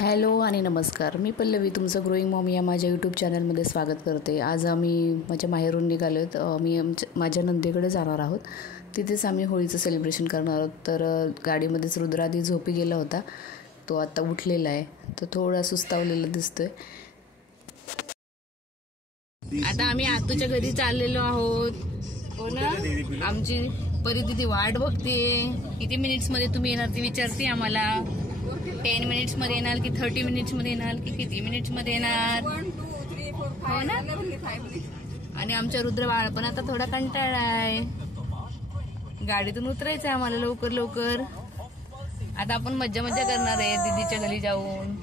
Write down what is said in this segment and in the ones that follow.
Hello आणि नमस्कार. मी पल्लवी तुमचं ग्रोईंग मॉम या माझ्या यूट्यूब चॅनलमध्ये स्वागत करते. आज आम्ही माझ्या माहेरून निघालो आहोत. मी माझ्या नंदेकडे जाणार आहोत. तिथेच आम्ही होळीचं सेलिब्रेशन करणार आहोत. तर गाडीमध्येच रुद्र आधी झोपी गेला होता. तो आता उठलेला आहे. तो थोडा सुस्तावलेला दिसतोय. आता आम्ही आतूच्या घरी चाललेलो आहोत. हो ना, आमची परिस्थिती वाट बघते. किती मिनिट्समध्ये तुम्ही येणार ती विचारते आम्हाला. 10 मिनिट्समध्ये येणार की 30 मिनिट्समध्ये येणार की किती मिनिट्समध्ये येणार. हो ना. आणि आमच्या रुद्र बाळ पण आता थोडा कंटाळा आहे. गाडीतून उतरायचं आहे आम्हाला लवकर लवकर. आता आपण मज्जा मज्जा करणार आहे दीदीच्या घरी जाऊन.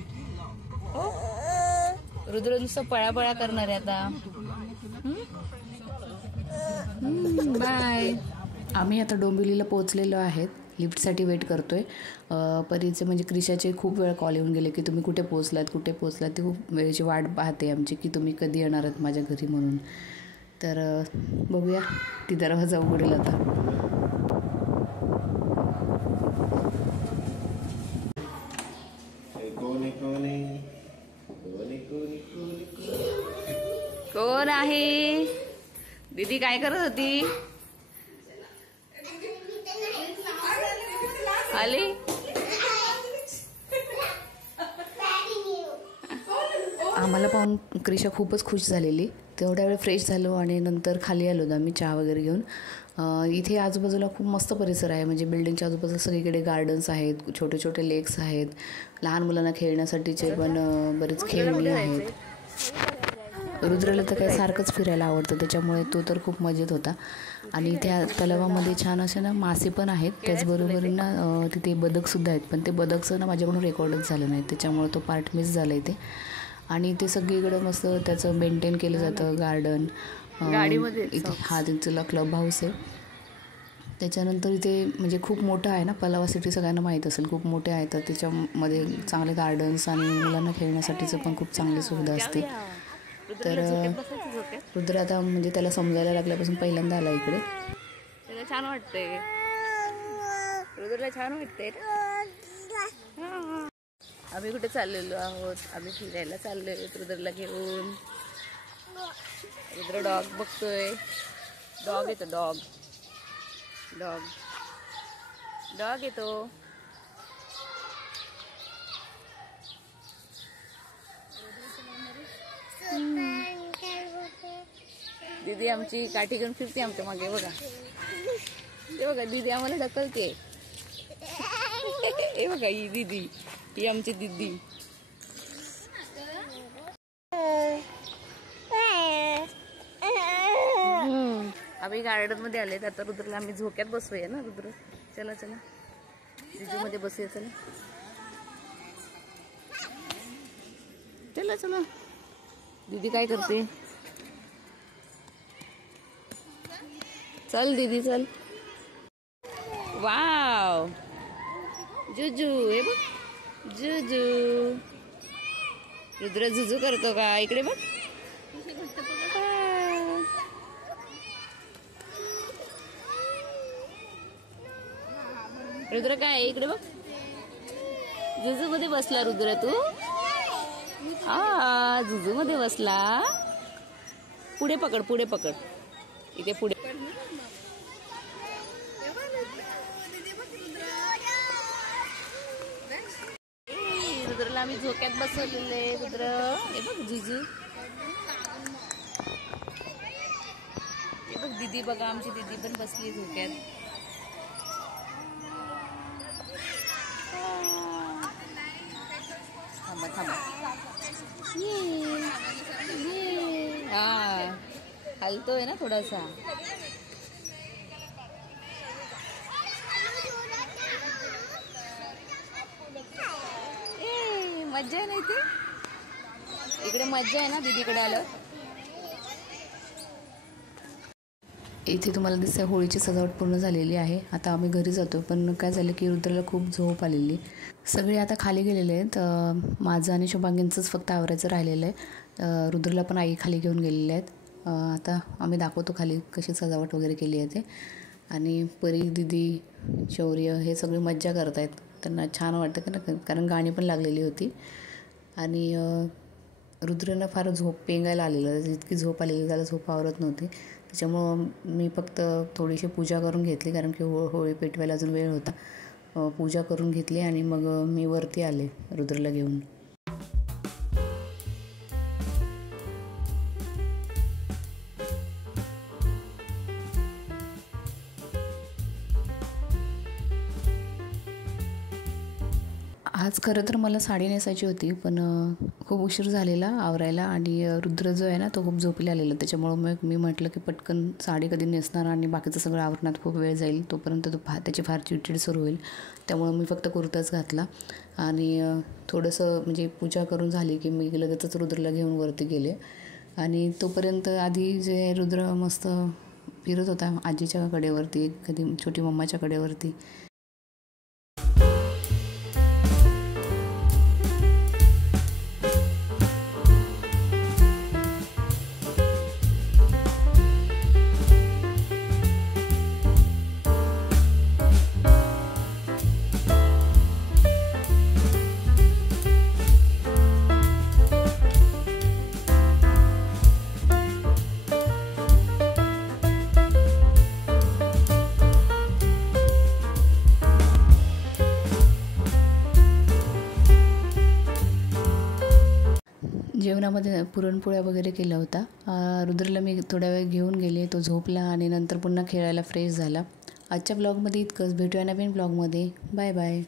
रुद्र नुसतं पळापळा करणार आहे आता. बाय. आम्ही आता डोंबिवलीला पोहोचलेलो आहेत. लिफ्टसाठी वेट करतोय. परीचे म्हणजे क्रिशाचे खूप वेळ कॉल येऊन गेले की तुम्ही कुठे पोहोचलात ती खूप वेळेची वाट पाहते आमची की तुम्ही कधी येणार आहात माझ्या घरी म्हणून. तर बघूया ती दरवाजा उघडेल आता. कोण आहे? दीदी काय करत होती? आली. आम्हाला पाहून क्रिशा खूपच खुश झालेली. तेवढ्या वेळ फ्रेश झालो आणि नंतर खाली आलो आम्ही चहा वगैरे घेऊन. इथे आजूबाजूला खूप मस्त परिसर आहे. म्हणजे बिल्डिंगच्या आजूबाजूला सगळीकडे गार्डन्स आहेत, छोटे छोटे लेक्स आहेत, लहान मुलांना खेळण्यासाठीचे पण बरेच खेळणी आहेत. रुद्राला तर काय सारखंच फिरायला आवडतं, त्याच्यामुळे तो तर खूप मजेत होता. आणि त्या तलावामध्ये छान असे ना मासे पण आहेत. त्याचबरोबर ना तिथे बदकसुद्धा आहेत. पण ते बदकचं ना माझ्याकडून रेकॉर्डच झालं नाही, त्याच्यामुळे तो पार्ट मिस झाला इथे. आणि ते सगळीकडं मस्त त्याचं मेंटेन केलं जातं गार्डन. गाडीमध्ये इथे हा त्यांचा क्लब हाऊस आहे. त्याच्यानंतर इथे म्हणजे खूप मोठं आहे ना, पलावा सिटी सगळ्यांना माहीत असेल, खूप मोठे आहे. तर त्याच्यामध्ये चांगले गार्डन्स आणि मुलांना खेळण्यासाठीचं पण खूप चांगली सुविधा असते. तर रुद्र आता म्हणजे त्याला समजायला लागल्यापासून पहिल्यांदा आला इकडे. त्याला छान वाटतंय. रुद्रला छान वाटतंय. आम्ही कुठे चाललेलो आहोत? आम्ही फिरायला चाललोय रुद्रला घेऊन. रुद्र डॉग बघतोय. डॉग येतो. डॉग डॉग डॉग येतो. दीदी आमची काठी घेऊन फिरते आमच्या मागे. बघा ते बघा, दीदी आम्हाला ढकलते. हे बघा ही दीदी, ही आमची दीदी. आम्ही गार्डन मध्ये आलेत. आता रुद्रला आम्ही झोक्यात बसवूया ना. रुद्र चला चला जिजू मध्ये बसूया. चला चला चला. दीदी काय करते? चल दीदी चल. वाव जुजू, हे बघ जुजू. रुद्र जुजू करतो का? इकडे बघ. रुद्र काय इकडे बघ. जुजू मध्ये बसला रुद्र तू. जुजू मध्ये बसला. पुढे पकड, पुढे पकड. इथे पुढे. रुद्रला आम्ही झोक्यात बसवलेले. रुद्र हे बघ जिजू. हे बघ दीदी, बघा आमची दीदी पण बसली झोक्यात. थांबा थांबा. हा हलतोय ना थोडासा. मज्जा आहे ना इथे. इकडे मज्जा आहे ना दीदीकडे आलं. इथे तुम्हाला दिसतंय होळीची सजावट पूर्ण झालेली आहे. आता आम्ही घरी जातो. पण काय झालं की रुद्राला खूप झोप आलेली. सगळे आता खाली गेलेले आहेत. माझं आणि शुभांगींचंच फक्त आवरायचं राहिलेलं आहे. रुद्रला पण आई खाली घेऊन गेलेले आहेत. आता आम्ही दाखवतो खाली कशी सजावट वगैरे केली आहे ते. आणि परी दीदी, शौर्य हे सगळे मज्जा करत आहेत. त्यांना छान वाटतं ना, कारण गाणी पण लागलेली होती. आणि रुद्रनं फार झोप पेंगायला आलेलं, इतकी झोप आलेली त्याला झोप आवरत नव्हती. त्याच्यामुळं मी फक्त थोडीशी पूजा करून घेतली, कारण की होळी पेटवायला अजून वेळ होता. पूजा करून घेतली आणि मग मी वरती आले रुद्रला घेऊन. आज खरं तर मला साडी नेसायची होती, पण खूप उशीर झालेला आवरायला आणि रुद्र जो आहे ना तो खूप झोपीला आलेला. त्याच्यामुळं मग मी म्हटलं की पटकन साडी कधी नेसणार आणि बाकीचं सगळं आवरण्यात खूप वेळ जाईल, तोपर्यंत त्याची फार चिडचिड सुरू होईल. त्यामुळं मी फक्त कुर्ताच घातला आणि थोडंसं म्हणजे पूजा करून झाली की मी लगेचच रुद्रला घेऊन वरती गेले. आणि तोपर्यंत आधी जे रुद्र मस्त फिरत होता आजीच्या कडेवरती, कधी छोटी मम्माच्या कडेवरती. जेवणामध्ये पुरणपोळ्या वगैरे केला होता. रुद्रला मी थोड्या वेळ घेऊन गेले, तो झोपला आणि नंतर पुन्हा खेळायला फ्रेश झाला. आजच्या ब्लॉगमध्ये इतकंच. भेटूया नवीन ब्लॉगमध्ये. Bye bye.